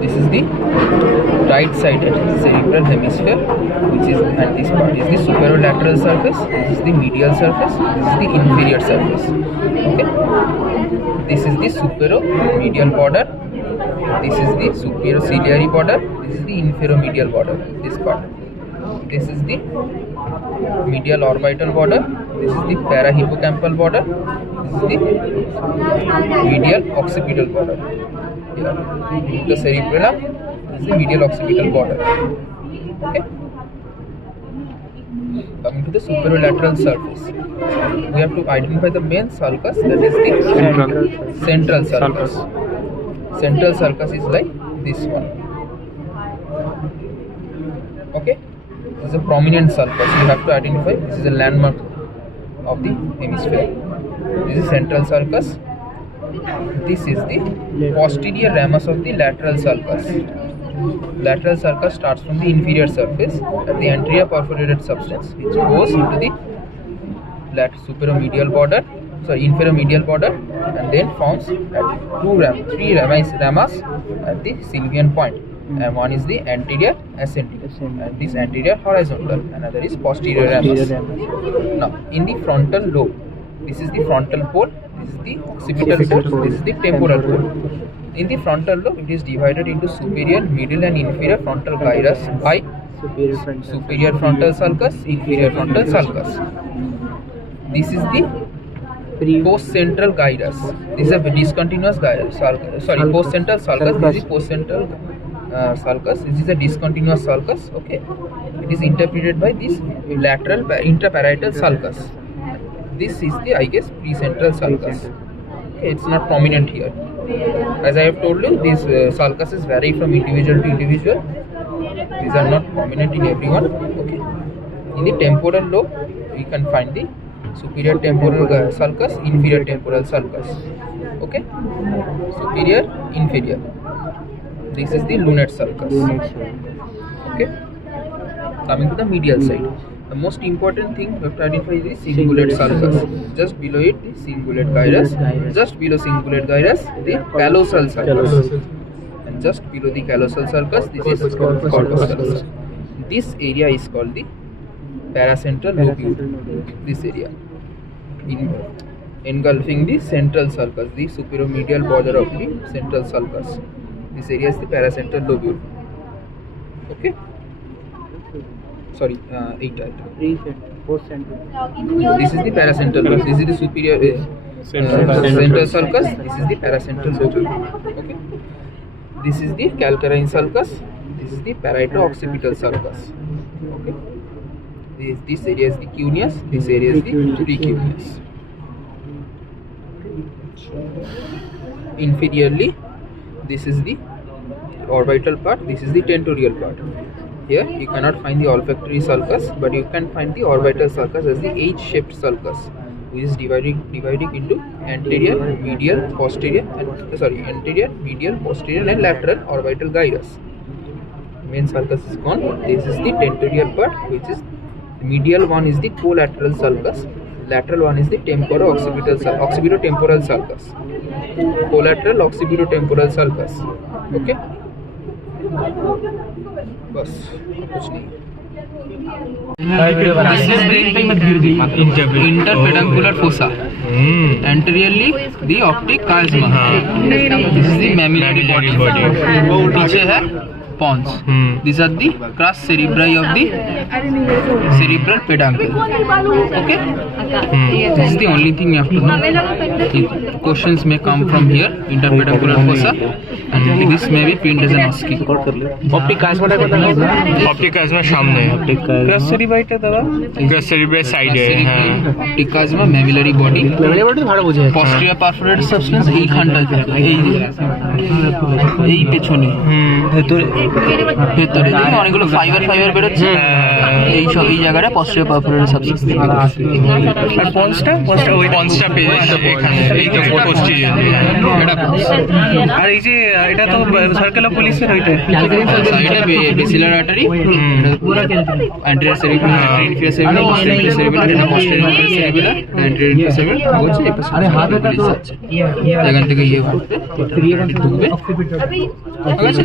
This is the right-sided cerebral hemisphere, which is, and this part is the superolateral surface. This is the medial surface. This is the inferior surface. Okay. This is the superomedial border. This is the superociliary border. This is the inferomedial border. This part. This is the medial orbital border. This is the parahippocampal border. This is the medial occipital border. The cerebellum is the medial occipital border. Okay. Coming to the superolateral surface, we have to identify the main sulcus, that is the central sulcus. Central sulcus is like this one. Okay. This is a prominent sulcus. You have to identify. This is a landmark of the hemisphere. This is central sulcus. This is the posterior ramus of the lateral sulcus. Lateral sulcus starts from the inferior surface at the anterior perforated substance, which goes into the superomedial border, inferomedial border, and then forms three ramus at the Sylvian point. And one is the anterior ascending, and this anterior horizontal. Another is posterior ramus. Now, in the frontal lobe, this is the frontal pole. This is the occipital pole. This is the temporal pole. In the frontal lobe, it is divided into superior, middle, and inferior frontal gyrus by superior frontal sulcus, inferior frontal sulcus. This is the post-central gyrus. This is a discontinuous gyrus. Post-central sulcus. This is post-central sulcus. This is a discontinuous sulcus. Okay, it is interpreted by this lateral intraparietal sulcus. This is the, I guess, precentral sulcus. Okay, it's not prominent here. As I have told you, these sulcuses vary from individual to individual. These are not prominent in everyone. Okay. In the temporal lobe, we can find the superior temporal sulcus, inferior temporal sulcus. Okay. Superior, inferior. This is the lunate sulcus. Okay. Coming to the medial side. The most important thing we have to identify is the cingulate sulcus. Just below it, the cingulate gyrus. Just below cingulate gyrus, the callosal sulcus. And just below the callosal sulcus, this is corpus callosum. This area is called the paracentral lobule. This area, engulfing the central sulcus, the superomedial border of the central sulcus. This area is the paracentral lobule. Okay. Sorry, 8 items. This is the paracentral lobule. This is the superior central sulcus. This is the paracentral lobule. Okay. This is the calcarine sulcus. This is the parieto-occipital sulcus. Okay. This area is the cuneus. This area is the precuneus. Inferiorly, this is the orbital part. This is the tentorial part. Here you cannot find the olfactory sulcus, but you can find the orbital sulcus as the H-shaped sulcus, which is dividing into anterior, medial, posterior, and anterior, medial, posterior, and lateral orbital gyrus. Main sulcus is gone. This is the tentorial part, which is the medial one is the collateral sulcus. Lateral one is the occipitotemporal sulcus. Collateral occipitotemporal sulcus. Okay. बस कुछ नहीं. This is the interpeduncular fossa. Anteriorly, the optic chiasma. This is the mammillary body. पीछे है pons. These are the crus cerebri of the cerebral peduncle. Okay. This is the only thing you have to know. Questions may come from here. Interpeduncular fossa, and this may be print as an OSCE. Optic chiasma optic chiasma सामने. Crus cerebri टा दादा. Crus cerebri side है. Optic chiasma mammillary body. Posterior perforated substance এই খানটা এই পেছনে ভেতরে অনেকগুলো fibre বেরোচ্ছে এই জায়গাটা posterior perforated substance আর পন্সটা পেয়ে এখানে এই তো posterior আর এই যে এটা তো সার্কেল অফ পুলিশের ওইটা সাইডে বেসিলার artery anterior cerebellum inferior cerebellum posterior cerebellum posterior cerebellum anterior cerebellum হচ্ছে আরে হাত ধরে আছে এখান থেকে ইয়ে ঢুকবে ঠিক আছে?